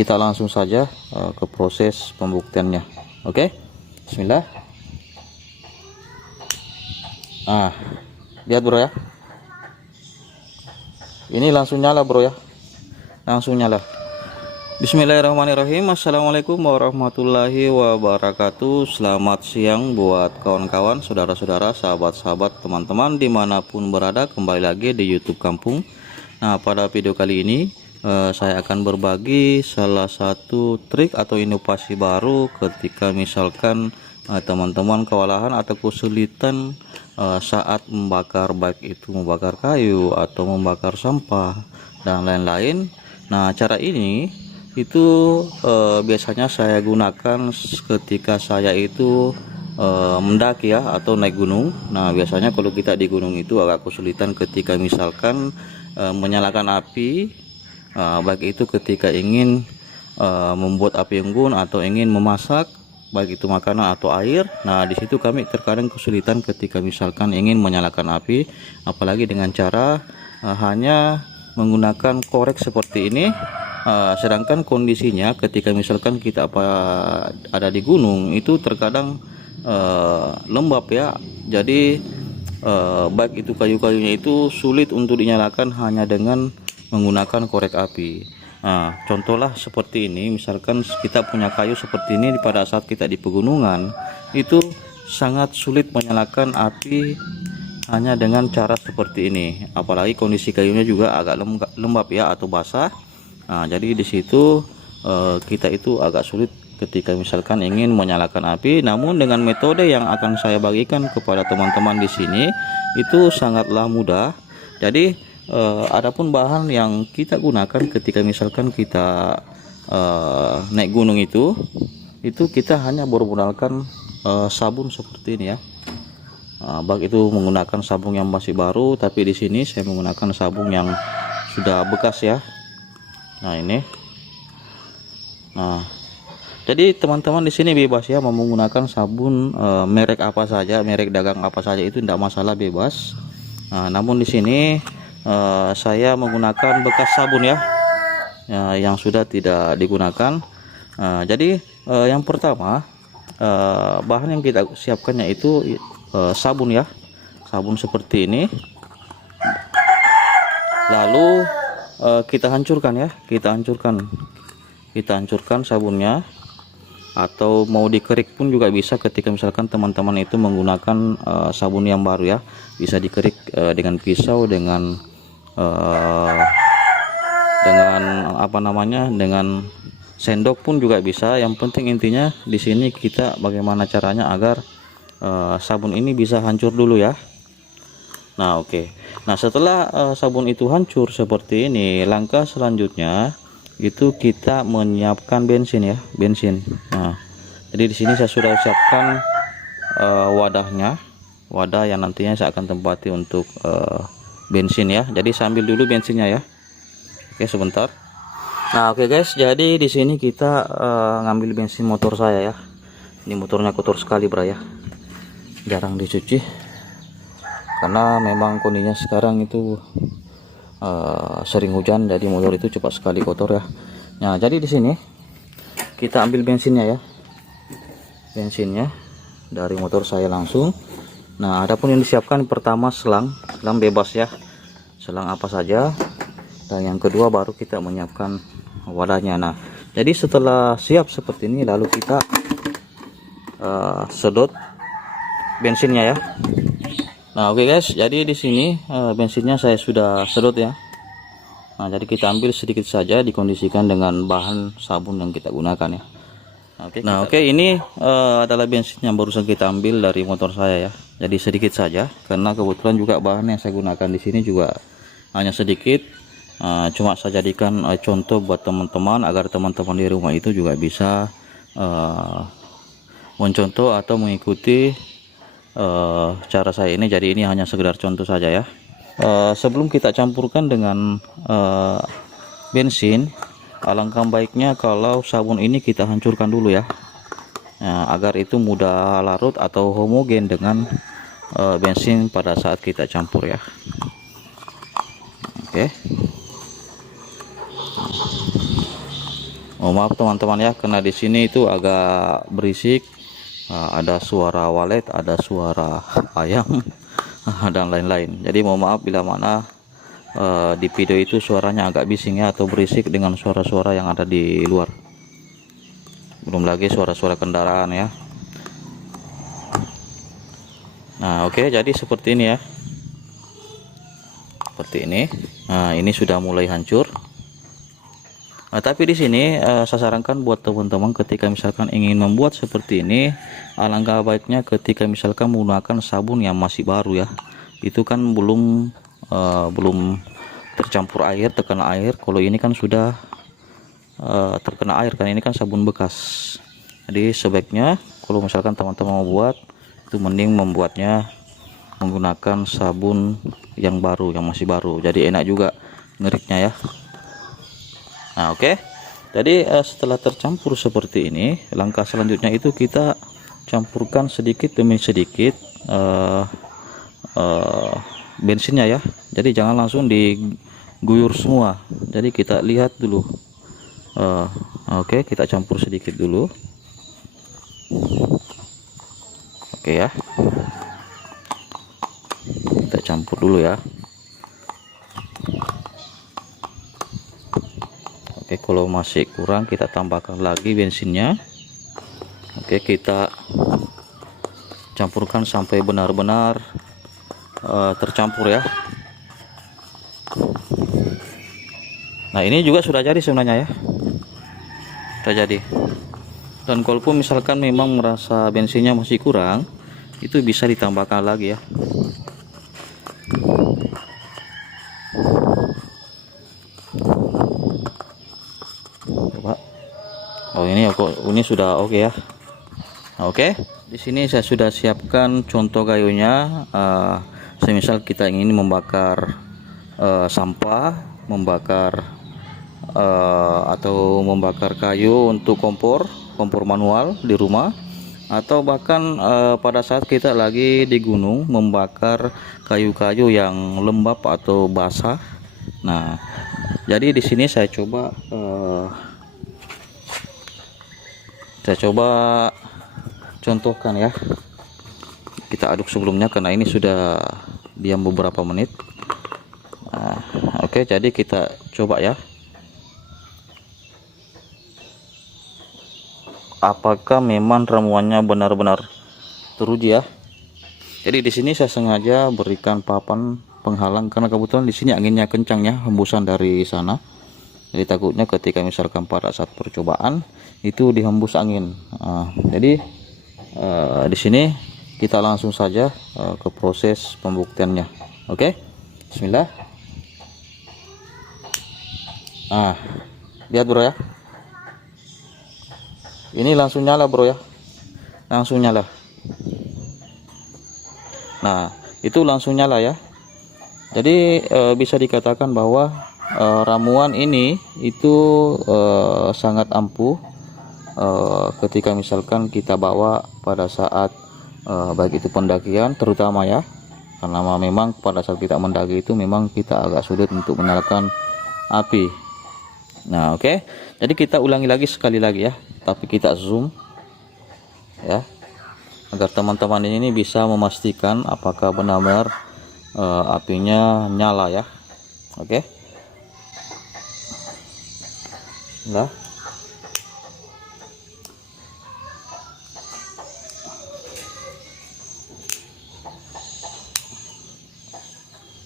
kita langsung saja ke proses pembuktiannya. Oke, bismillah. Lihat bro ya, ini langsung nyala bro ya, langsung nyala. Bismillahirrahmanirrahim. Assalamualaikum warahmatullahi wabarakatuh. Selamat siang buat kawan-kawan, saudara-saudara, sahabat-sahabat, teman-teman dimanapun berada. Kembali lagi di YouTube Kampung. Nah, pada video kali ini saya akan berbagi salah satu trik atau inovasi baru ketika misalkan teman-teman kewalahan atau kesulitan saat membakar, baik itu membakar kayu atau membakar sampah dan lain-lain. Nah, cara ini itu biasanya saya gunakan ketika saya itu mendaki ya, atau naik gunung. Nah, biasanya kalau kita di gunung itu agak kesulitan ketika misalkan menyalakan api, baik itu ketika ingin membuat api unggun atau ingin memasak, baik itu makanan atau air. Nah, di situ kami terkadang kesulitan ketika misalkan ingin menyalakan api, apalagi dengan cara hanya menggunakan korek seperti ini. Sedangkan kondisinya ketika misalkan kita ada di gunung itu terkadang lembab ya, jadi baik itu kayu-kayunya itu sulit untuk dinyalakan hanya dengan menggunakan korek api. Nah, contohlah seperti ini, misalkan kita punya kayu seperti ini, pada saat kita di pegunungan itu sangat sulit menyalakan api hanya dengan cara seperti ini, apalagi kondisi kayunya juga agak lembab ya atau basah. Nah, jadi di situ kita itu agak sulit ketika misalkan ingin menyalakan api. Namun dengan metode yang akan saya bagikan kepada teman-teman di sini itu sangatlah mudah. Jadi adapun bahan yang kita gunakan ketika misalkan kita naik gunung itu kita hanya bermodalkan sabun seperti ini ya. Baik itu menggunakan sabun yang masih baru, tapi di sini saya menggunakan sabun yang sudah bekas ya. Nah, ini. Nah, jadi teman-teman di sini bebas ya mau menggunakan sabun merek apa saja, merek dagang apa saja, itu tidak masalah, bebas. Nah, namun di sini saya menggunakan bekas sabun ya, yang sudah tidak digunakan. Jadi yang pertama bahan yang kita siapkan yaitu sabun ya, sabun seperti ini. Lalu kita hancurkan ya, kita hancurkan sabunnya, atau mau dikerik pun juga bisa ketika misalkan teman-teman itu menggunakan sabun yang baru ya, bisa dikerik dengan pisau, dengan dengan sendok pun juga bisa. Yang penting intinya di sini kita bagaimana caranya agar sabun ini bisa hancur dulu ya. Nah, oke. Nah, setelah sabun itu hancur seperti ini, langkah selanjutnya itu kita menyiapkan bensin ya, bensin. Nah, jadi di sini saya sudah siapkan wadahnya, wadah yang nantinya saya akan tempati untuk bensin ya. Jadi sambil dulu bensinnya ya. Oke, sebentar. Nah, oke guys, jadi di sini kita ngambil bensin motor saya ya. Ini motornya kotor sekali bro ya, jarang dicuci karena memang kondisinya sekarang itu sering hujan, jadi motor itu cepat sekali kotor ya. Nah, jadi di sini kita ambil bensinnya ya, bensinnya dari motor saya langsung. Nah, adapun yang disiapkan pertama selang bebas ya, selang apa saja, dan yang kedua baru kita menyiapkan wadahnya. Nah, jadi setelah siap seperti ini lalu kita sedot bensinnya ya. Nah, oke guys, jadi di sini bensinnya saya sudah sedot ya. Nah, jadi kita ambil sedikit saja, dikondisikan dengan bahan sabun yang kita gunakan ya. Nah, oke, ini adalah bensin yang barusan kita ambil dari motor saya ya. Jadi sedikit saja, karena kebetulan juga bahan yang saya gunakan di sini juga hanya sedikit. Cuma saya jadikan contoh buat teman-teman agar teman-teman di rumah itu juga bisa mencontoh atau mengikuti cara saya ini. Jadi ini hanya sekedar contoh saja ya. Sebelum kita campurkan dengan bensin, alangkah baiknya kalau sabun ini kita hancurkan dulu ya, agar itu mudah larut atau homogen dengan bensin pada saat kita campur ya. Oke. Oh, maaf teman-teman ya, karena di sini itu agak berisik. Ada suara walet, ada suara ayam, dan lain-lain. Jadi mohon maaf bila mana di video itu suaranya agak bising ya, atau berisik dengan suara-suara yang ada di luar. Belum lagi suara-suara kendaraan ya. Nah, oke, jadi seperti ini ya. Seperti ini. Nah, ini sudah mulai hancur. Nah, tapi di sini saya sarankan buat teman-teman ketika misalkan ingin membuat seperti ini, alangkah baiknya ketika misalkan menggunakan sabun yang masih baru ya. Itu kan belum tercampur air, terkena air. Kalau ini kan sudah terkena air, karena ini kan sabun bekas. Jadi sebaiknya kalau misalkan teman-teman mau buat, itu mending membuatnya menggunakan sabun yang baru, yang masih baru. Jadi enak juga ngeriknya ya. Nah, oke. Jadi setelah tercampur seperti ini, langkah selanjutnya itu kita campurkan sedikit demi sedikit bensinnya ya. Jadi jangan langsung diguyur semua. Jadi kita lihat dulu. Oke, kita campur sedikit dulu. Oke ya. Kita campur dulu ya. Oke, kalau masih kurang kita tambahkan lagi bensinnya. Oke, kita campurkan sampai benar-benar tercampur ya. Nah, ini juga sudah jadi sebenarnya ya. Sudah jadi. Dan kalaupun misalkan memang merasa bensinnya masih kurang, itu bisa ditambahkan lagi ya. Oh, ini sudah oke ya. Oke, di sini saya sudah siapkan contoh kayunya. Semisal kita ingin membakar sampah, membakar atau membakar kayu untuk kompor manual di rumah, atau bahkan pada saat kita lagi di gunung membakar kayu-kayu yang lembab atau basah. Nah, jadi di sini saya coba contohkan ya. Kita aduk sebelumnya karena ini sudah diam beberapa menit. Nah, oke, jadi kita coba ya. Apakah memang ramuannya benar-benar teruji ya? Jadi di sini saya sengaja berikan papan penghalang karena kebetulan di sini anginnya kencang ya, hembusan dari sana. Jadi takutnya ketika misalkan pada saat percobaan itu dihembus angin. Jadi di sini kita langsung saja ke proses pembuktiannya. Oke, Bismillah. Lihat bro ya. Ini langsung nyala bro ya. Langsung nyala. Nah, itu langsung nyala ya. Jadi bisa dikatakan bahwa ramuan ini itu sangat ampuh ketika misalkan kita bawa pada saat baik itu pendakian terutama ya, karena memang pada saat kita mendaki itu memang kita agak sulit untuk menyalakan api. Nah, oke. Jadi kita ulangi lagi sekali lagi ya, tapi kita zoom ya, agar teman-teman ini bisa memastikan apakah benar-benar apinya nyala ya. Oke.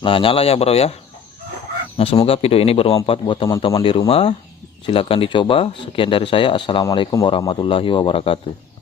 Nah, nyala ya bro ya. Nah, semoga video ini bermanfaat buat teman-teman di rumah. Silahkan dicoba. Sekian dari saya. Assalamualaikum warahmatullahi wabarakatuh.